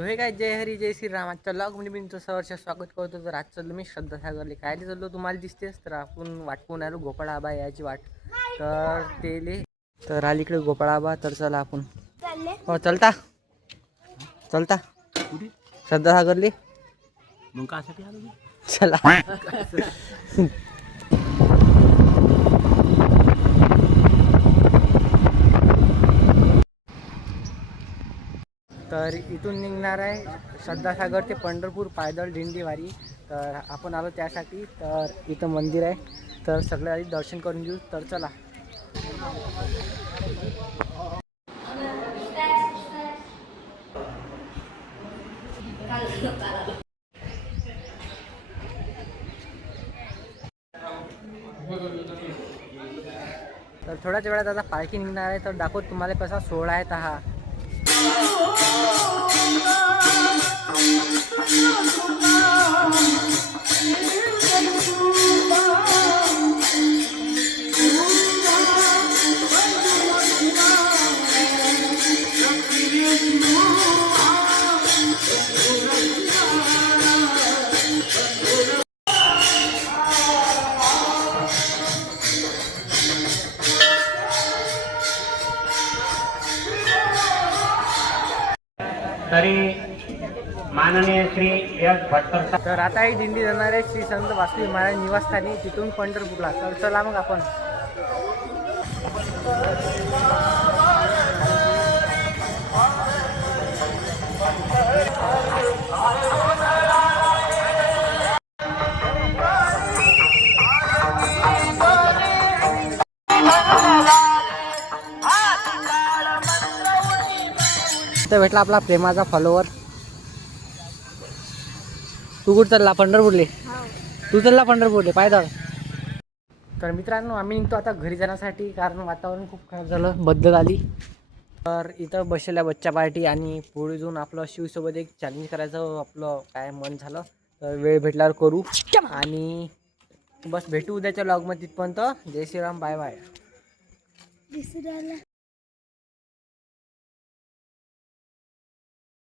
So हे काय जय हरी जय श्रीराम. आजच्या ब्लॉग मध्ये मी तुमचं सहर्ष स्वागत करतो. तर आज चाललो मी श्रद्धा सागरले. काय चाललो तुम्हाला दिसतेच. तर आपण वाट पाहून आलो गोपाळ आबा याची वाट. तर तेले तर अलीकडे गोपाळ आबा. तर चला आपण हो चलता चलता श्रद्धा सागरले मग कासाठी आलो मी? चला. तर इथून निघणार आहे श्रद्धासागर ते पंढरपूर पायदळ दिंडीवारी. तर आपण आलो त्यासाठी. तर इथं मंदिर आहे. तर सगळ्या आधी दर्शन करून घेऊ. तर चला. तर थोड्याच वेळात आता पालखी निघणार आहे. तर दाखवत तुम्हाला कसा सोहळा आहे हा. तरी माननीय श्री एस भट्टर. तर आता ही दिंडी जाणार आहे श्री संत वासुदेव महाराज निवासस्थानी, तिथून पंढरपूरला. तर चला मग आपण. भेटला आपला प्रेमाचा फॉलोवर. तू कुठं चालला? पंढरपूरले. तू चालला पंढरपूरले पायदळ. तर मित्रांनो आम्ही निघतो आता घरी जाण्यासाठी, कारण वातावरण खूप खराब झालं, बद्दल आली. तर इथं बसलेल्या बच्चा पार्टी आणि पुढे जाऊन आपलं शिवसोबत एक चॅलेंज करायचं आपलं काय मन झालं. तर वेळ भेटल्यावर करू. आणि बस भेटू उद्याच्या व्लॉगमध्ये. तिथपर्यंत जय श्रीराम, बाय बाय.